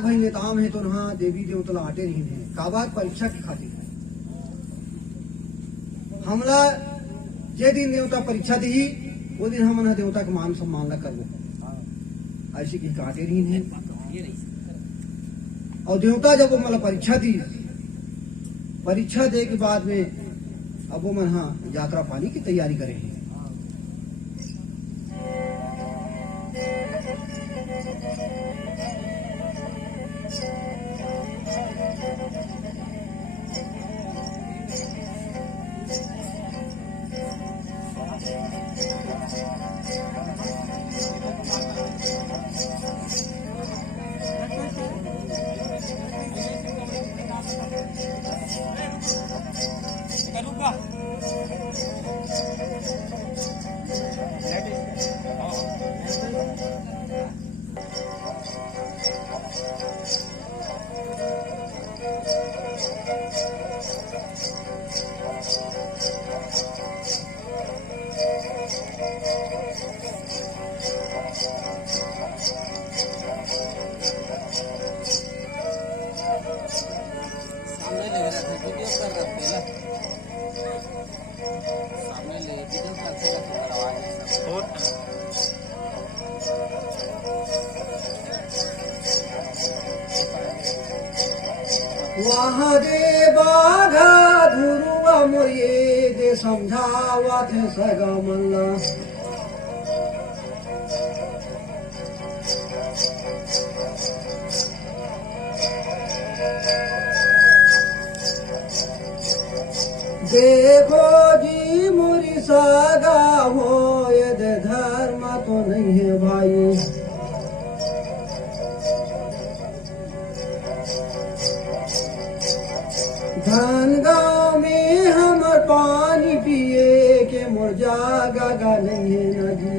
भाई नेताम है तो नहा देवी देवतला आटे नहीं है का बात परीक्षा की खातिर हमला जे दिन देवता परीक्षा दी वो दिन हम देवता के मान सम्मान ला करबो ऐसी की काटे नहीं है। और देवता जब वो मतलब परीक्षा दी परीक्षा दे के बाद में अब वो मन यात्रा पानी की तैयारी करे हैं। वहाँ दे बाघा धुरुआ मोये दे समझावा थे सगा मल्ला देखो जी मोरी सगा हो ये दे धर्म तो नहीं है भाई। धन गाँव में हम पानी पिए के मोर जागा नहीं है नदी।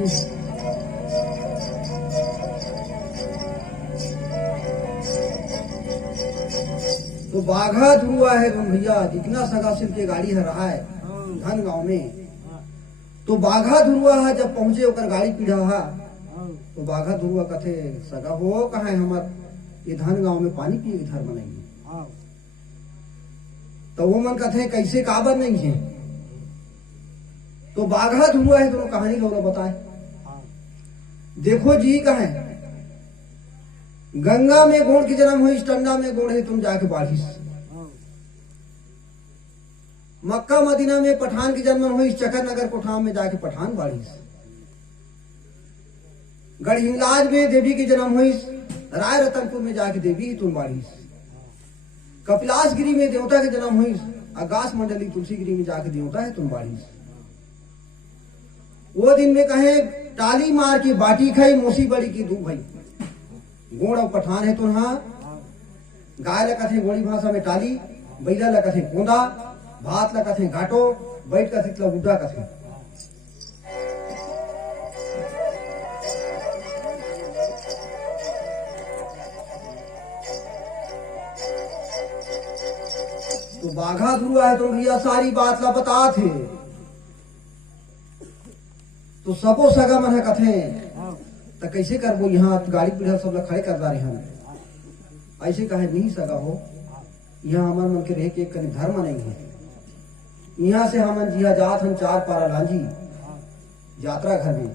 तो बाघा धुआ है भैया जितना सगा सिर के गाड़ी है रहा है धन गाँव में। तो बाघा धुआ है जब पहुंचे ओकर गाड़ी पीढ़ा है तो बाघा धुआ कथे सगा हो कहा है हमार ये धन गाँव में पानी पिए के धर्म नहीं है। तो वो मन कहते हैं कैसे काबर नहीं है। तो बाघा धुआ है दोनों कहानी लोग बताए। देखो जी कहे गंगा में गोड़ की जन्म हुई टंडा में गोड़ है तुम जाके बाढ़िस। मक्का मदीना में पठान की जन्म हुई चकर नगर कोठाम में जाके पठान बाढ़िस। गढ़हिंगलाज में देवी की जन्म हुई राय रतनपुर में जाके देवी तुम बाढ़िस। कपिलास गिरी में देवता के जन्म हुई आकाश मंडली तुलसीगिरी में जाके देवता है तुम बाड़ी। वो दिन में कहे टाली मार की बाटी खाई मोसी बड़ी की दू भाई गोड़ और पठान है तुम गाय ला कथे गोड़ी भाषा में टाली बैला ला कथे कोंदा भात ला कथे घाटो बैठ कथे गुड्डा कथे। तो बाघा धुआ है तो भैया सारी बात ला बता थे। तो सबो सगा मन है कथे तो कैसे करबो यहाँ गाड़ी पीढ़ा सब लोग खड़े कर रहे हैं ऐसे कहे नहीं सगा हो यहाँ हमारे मन के रह के एक धर्म नहीं है। यहाँ से हम जिया जात हम चार पारा लांजी यात्रा घर में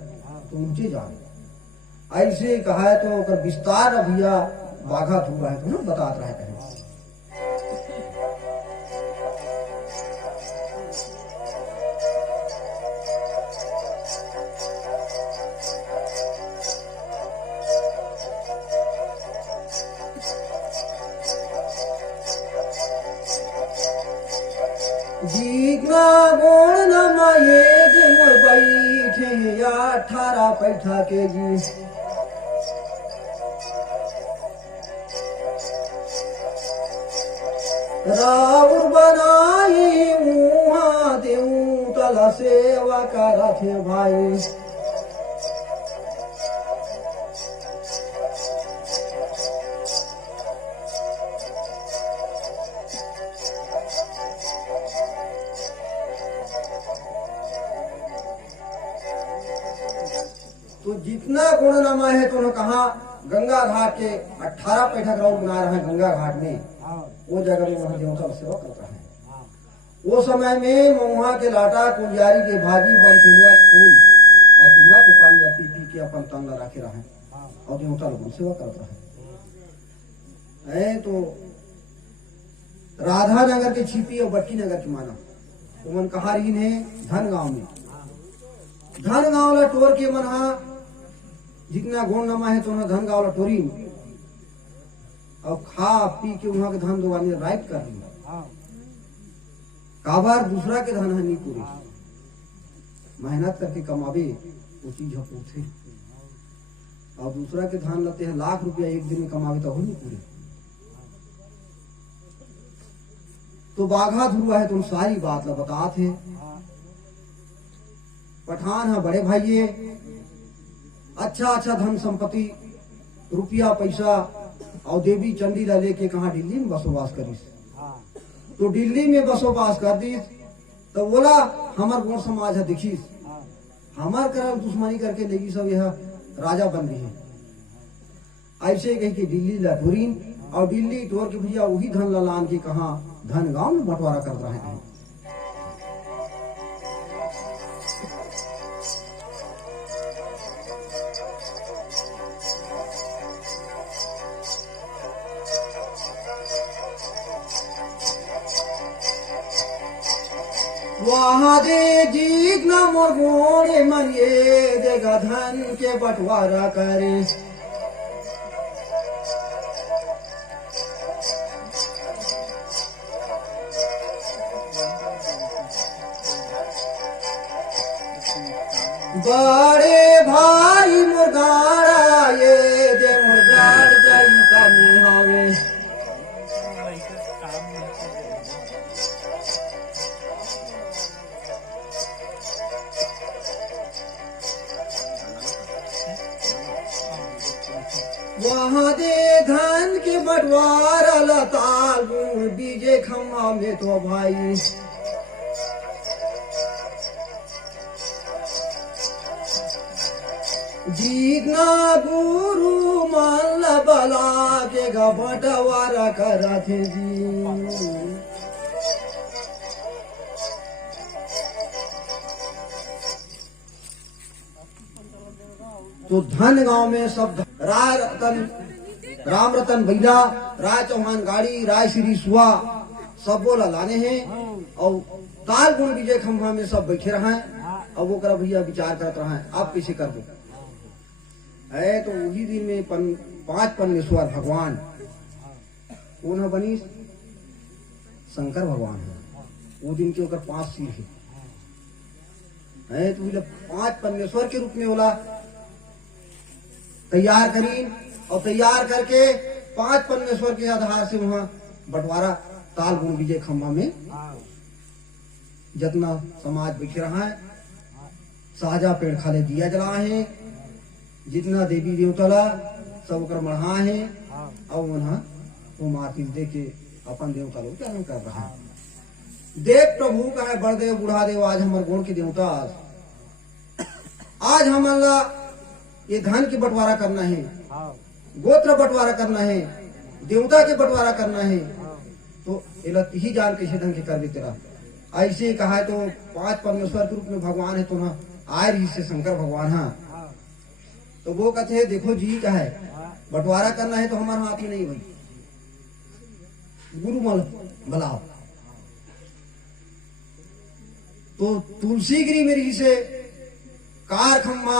तो ऊंचे जाए ऐसे कहा है तो विस्तार भैया बाघा धुआ है तो बता रहा है। जीतना गोड़ न माये जे मोर बैठे या 18 पैठा के जी। राउर बनाई उहाँ देऊ तला सेवा करथे भाई। तो जितना गुणनामा है तो कहा गंगा घाट के 18 पैठक राउंड बना रहे हैं गंगा घाट में। वो जगह में वहाँ देवता सेवा करता है। वो समय में वहाँ के लाटा कुंजारी के भाजी बन फूल और तुम्हारा के पानी पी पी के अपन तंग लगा के रहे और देवता लोग सेवा करता है। तो राधा नगर के छिपी और बट्टी नगर की माना तो मन कहा रही है धन गांव में। धन गांव ला टोर के मन जितना गुण नमा है तो धन गांव ला टोरी और खा पी के वहां के धन दुआनी राइट कर दी। काबार दूसरा के धन है नहीं पूरी मेहनत करके कमावे वो चीज पूछे और दूसरा के धन लेते हैं लाख रुपया एक दिन में कमावे तो हो नहीं पूरे। तो बाघा धुआ है तुम सारी बात ला बताते। पठान है बड़े भाइये अच्छा अच्छा धन संपत्ति रुपया पैसा और देवी चंडी ला लेके कहा दिल्ली में बसोबास करीस। तो दिल्ली में बसोबास कर दी तो बोला हमार गुण समाज है देखीस हमार कर दुश्मनी करके लेगी सब यह राजा बन गई है। ऐसे कही कि दिल्ली ला टोरीन और दिल्ली टोर के भैया वही धन लान के कहा धन गांव में बंटवारा कर रहे हैं। वहाँ दे जीत न मोर गोड़े मन ये देगा धन के बंटवारा करे। बड़े भाई मुर्गाड़ा ये दे मुर्गाड़ जाई कमी हावे। वहाँ दे धन के बंटवारा लताल बीजे खम्मा में तो भाई। जीतना गुरु मान बला के बंटवारा करा थे जी। तो धन गांव में सब राम रतन बैला राय चौहान गाड़ी राय श्री सुहा सब बोला लाने हैं और ताल गुण विजय खंभा में सब बैठे रहे हैं और वो करा भैया विचार करते रहे आप कैसे कर दो है। तो वही दिन में पांच परमेश्वर भगवान कौन बनी शंकर भगवान है। वो दिन के ऊपर 5 सिर है तो 5 परमेश्वर के रूप में बोला तैयार करी और तैयार करके 5 परमेश्वर के आधार से वहां बंटवारा ताल गुण विजय खंभा में जितना समाज बिखर रहा है साजा पेड़ खाले दिया जला है जितना देवी देवता ला सब कर मढ़ा है और वहां वो मार्किन दे के अपन देवता लोग क्या कर रहा है। देव प्रभु का है बड़देव बूढ़ा देव आज हमारे गुण के देवता आज हमारा ये धन की बंटवारा करना है गोत्र बंटवारा करना है देवता के बंटवारा करना है तो ही जान कैसे ढंग के कर देते रहा। ऐसे कहा है तो 5 परमेश्वर के रूप में भगवान है तो ना आय रही से शंकर भगवान है तो वो कहते हैं देखो जी का है बंटवारा करना है तो हमारे हाथ में नहीं भाई गुरु मल बुलाओ। तो तुलसीगिरी में रही से कार खम्मा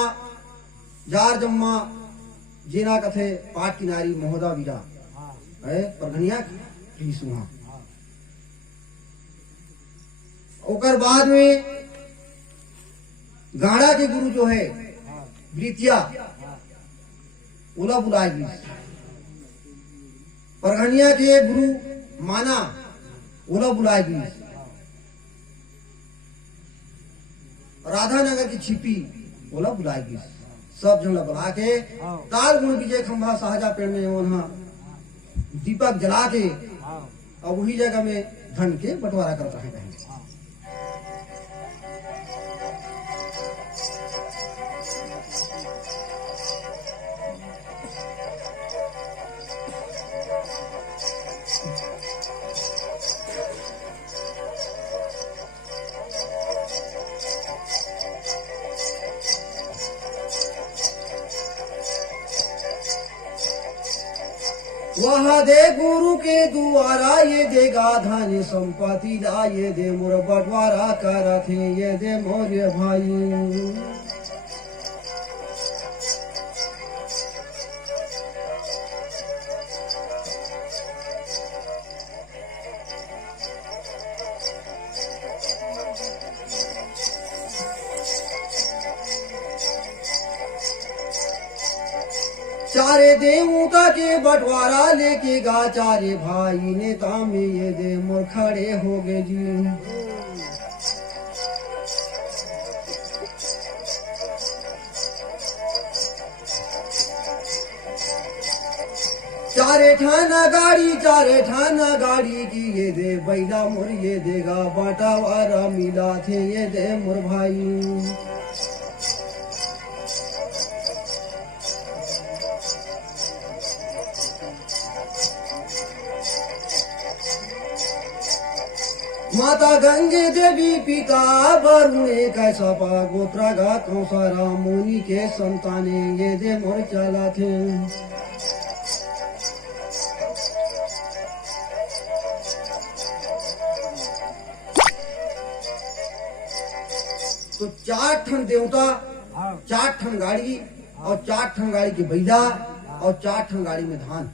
जार जम्मा जीना कथे पाट किनारी महोदा वीरा है परघनिया की सुहा। ओकर बाद में गाड़ा के गुरु जो है वृतिया ओला बुलाएगी। परघनिया के गुरु माना ओला बुलाएगी। राधा नगर की छिपी ओला बुलाएगी। सब जन बुला के ताल गुण विजय खंभा साहजा पेड़ में वहां दीपक जला के और वही जगह में धन के बंटवारा करता है। वह दे गुरु के द्वारा ये देगा धन संपत्ति ला, ये दे मोर बंटवारा करत है, ये दे मोर भाई। चारे देवता के बंटवारा लेके गा, चारे भाई नेता में ये दे मोर खड़े हो गए जी। चारे ठाना गाड़ी की ये दे बैला मोर, ये देगा बाटावारा मिला थे, ये दे मोर भाई। माता गंगे देवी पिता वरुणे कैसा पा गोत्रा गा कौसारा मुनि के संताने, ये दे मोर चला थे। तो 4 ठन देवता, 4 ठन गाड़ी और 4 ठन गाड़ी के बैला और 4 ठन गाड़ी में धान,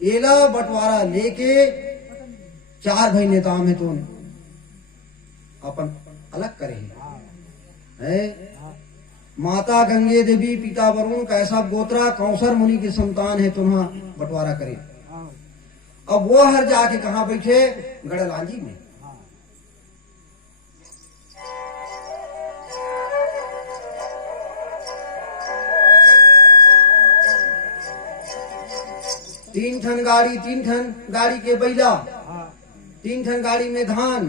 एला बंटवारा लेके 4 भाई नेता में तो अपन अलग करे है। माता गंगे देवी पिता वरुण कैसा गोत्रा कौसर मुनि के संतान है, तुम्हारा बंटवारा करे। अब वो हर जाके कहा बैठे, गड़लांजी में। तीन ठन गाड़ी के बैला, 3 ठन गाड़ी में धान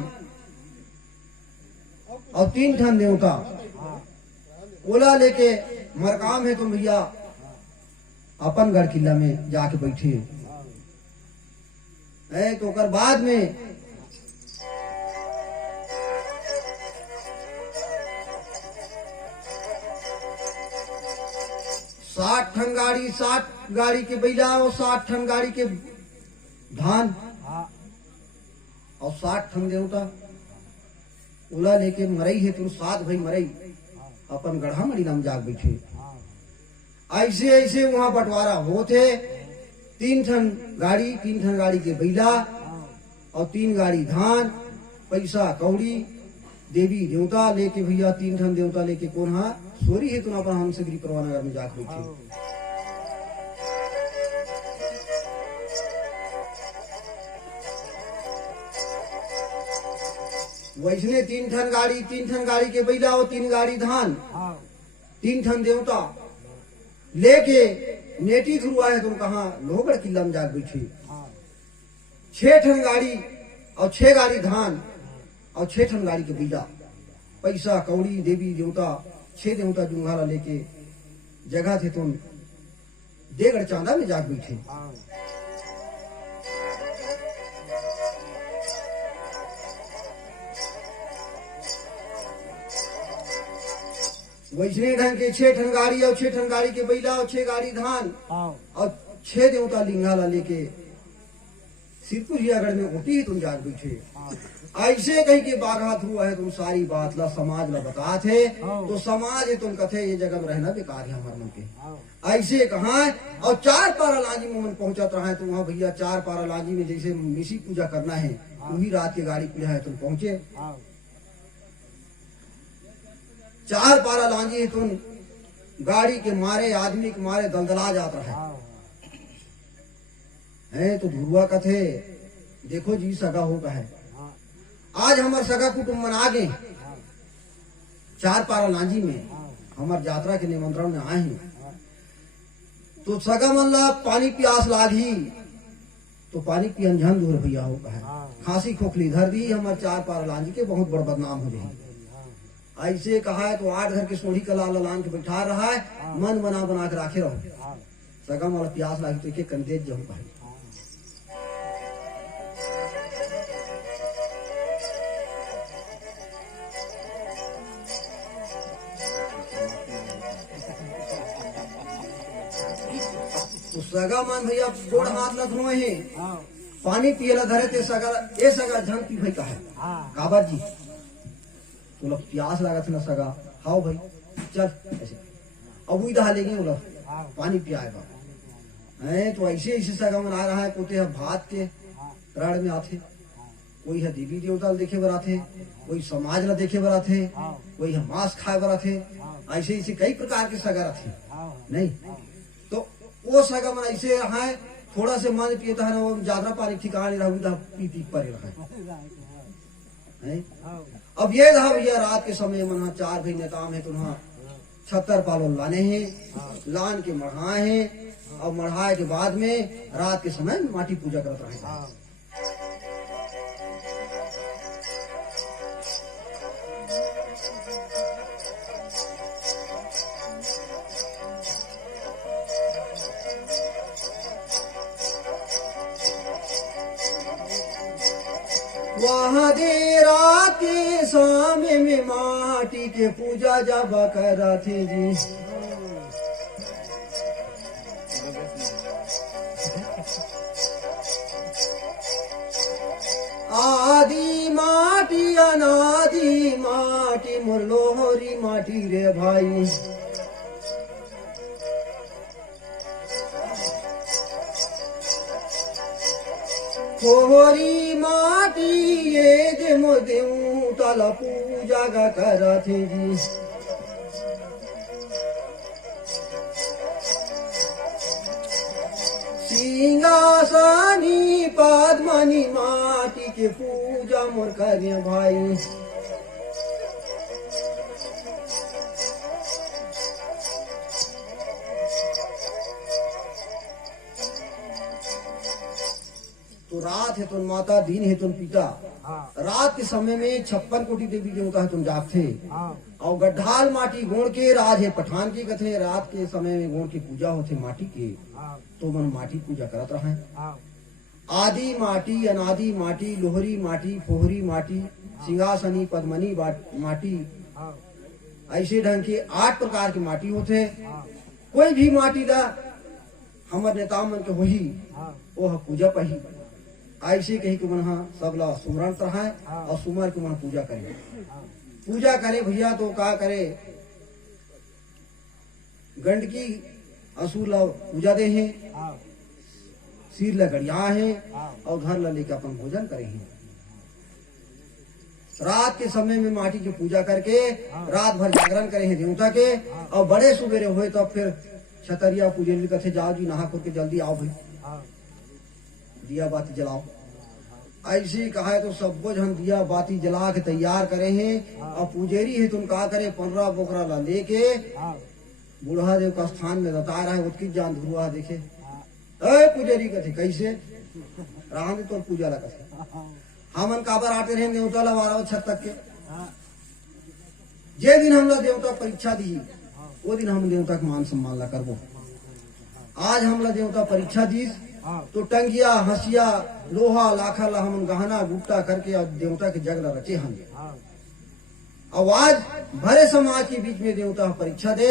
और 3 ठन देवता, ओला लेके मरकाम है तुम भैया अपन गढ़ किला में जाके बैठे है। तो कर बाद में 60 गाड़ी के बैला और 60 ठन गाड़ी के धान और 60 ठन देवता, ओला लेके मरई है तुम 7 भाई मरई अपन गढ़ा मड़ीला में जाग बैठे। ऐसे ऐसे वहां बंटवारा होते, 3 ठन गाड़ी के बैला और 3 गाड़ी धान, पैसा कौड़ी देवी देवता लेके भैया 3 ठन देवता लेके कौन हा सोरी है तुम अपन हमसे गिरी परवाना में जाके बैठे। वैसने 3 ठन गाड़ी के बैला और 3 गाड़ी धान, 3 ठन देवता लेके नेटी थ्रू आए तुम कहा लोहगढ़ किला में जाके बैठे। 6 ठन गाड़ी और 6 गाड़ी धान और 6 ठन गाड़ी के बैला, पैसा कौड़ी देवी देवता 6 देवता जुंगाला लेके जगह थे तुम देगढ़ चांदा में जाके बैठे। वैष्णव ढंग के 6 ठन गाड़ी और 6 ठन गाड़ी के बैला और 6 गाड़ी धान और 6 देवता लिंगाला लेके सिरपुरियागढ़ में होती है तुम जाग बैठे। ऐसे कहीं के बागात हुआ है तुम सारी बात ला समाज ला बता थे, तो समाज है तुम कथे ये जगह में रहना बेकार है हमारे मन के। ऐसे कहा और 4 पारा लांजी में मन पहुंचत रहा है, तो वहाँ भैया 4 पारा लांजी में जैसे मिसी पूजा करना है, वही रात की गाड़ी पीढ़ा है तुम पहुंचे। 4 पारा लांजी है तुम गाड़ी के मारे आदमी के मारे दलदला जाता है तो धुरुआ कथे देखो जी सगा होगा है। आज हमार सगा कुटुंब आ गए 4 पारा लांजी में हमार यात्रा के निमंत्रण में आए हैं, तो सगा मन ला पानी प्यास लागी तो पानी पियन झन दूर भैया होगा है। खांसी खोखली धर दी हमार 4 पारा लांजी के बहुत बड़ बदनाम हो जाए। ऐसे कहा है तो 8 घर के सोढ़ी कला लान के बैठा रहा है, मन बना बना के राखे रहो। सगा मन प्यास लागी तो एक कंदेज जहू है। तो सगा मन भैया गोड़ हाथ ला धोए है पानी पियला धरे ते सगा ए सगा झन पी भाई कहा काबर जी तुला प्यास लागत ना सगा हाओ भाई चल ऐसे अब इधर हालेंगे बोला पानी पियाएगा है तो ऐसे ऐसे सगा मन आ रहा है कोते है भात के रण में आते कोई है देवी देवता देखे बर आते कोई समाज ला देखे बर आते कोई है मांस खाए बर आते ऐसे ऐसे कई प्रकार के सगा रहते नहीं तो वो सगा मन ऐसे है थोड़ा से मन पियता है ना वो ज्यादा पानी ठिकाने रहा पी पी परे रहा अब ये था भैया रात के समय मन 4 महीने काम है तुम्हारा छत्तर पालो लाने हैं लान के मढ़ाए हैं और मढ़ाए के बाद में रात के समय माटी पूजा करते रहे वहाँ दे रात के सामने में माटी के पूजा जब कर रहे थे जी आदि माटी अनादि माटी मुरलोहरी माटी रे भाई कोहरी माटी ये देमो देऊ तला पूजा का करथे जी सिंहासनी पद्मनी माटी के पूजा मोर करिए भाई तो रात है तुम माता दिन है तुम पिता रात के समय में 56 कोटि देवी देवता है तुम जागते और गड्ढाल माटी गोड़ के राज है पठान की कथे रात के समय में गोड़ की पूजा होते माटी के तो मन माटी पूजा करत रहा है आदि माटी अनादि माटी लोहरी माटी फोहरी माटी सिंहासनी पद्मनी माटी ऐसे ढंग के 8 प्रकार की माटी होते कोई भी माटी दा हमर नेता मन के वही वो पूजा पही ऐसे कही के मन सब ला सुमरण चढ़ाए और सुमर के मन पूजा करे भैया तो का करे गंडकी असुर ला पूजा दे हैं सिर ला गड़िया है और घर ला लेके अपन भोजन करे हैं रात के समय में माटी की पूजा करके रात भर जागरण करे हैं देवता के और बड़े सुबेरे हुए तो फिर छतरिया पूजे कथे जाओ जी नहा करके जल्दी आओ भाई दिया बाती जलाओ ऐसे कहा है तो सब हम दिया बाती जला के तैयार करे हैं और पुजेरी है तुम का करे 15 बोकरा ला लेके बूढ़ा देव का स्थान में बता रहा है उसकी जान धुआ देखे अरे पुजेरी कथे कैसे राम तो पूजा ला कथे हमन काबर आते रहे देवता ला 12 छत तक के जे दिन हमला देवता परीक्षा दी वो दिन हम देवता के मान सम्मान ला करबो आज हमला देवता परीक्षा दी तो टंगिया हंसिया लोहा लाखा ला हम गहना गुप्ता करके और देवता के जग ला रचे हम अब आज भरे समाज के बीच में देवता परीक्षा दे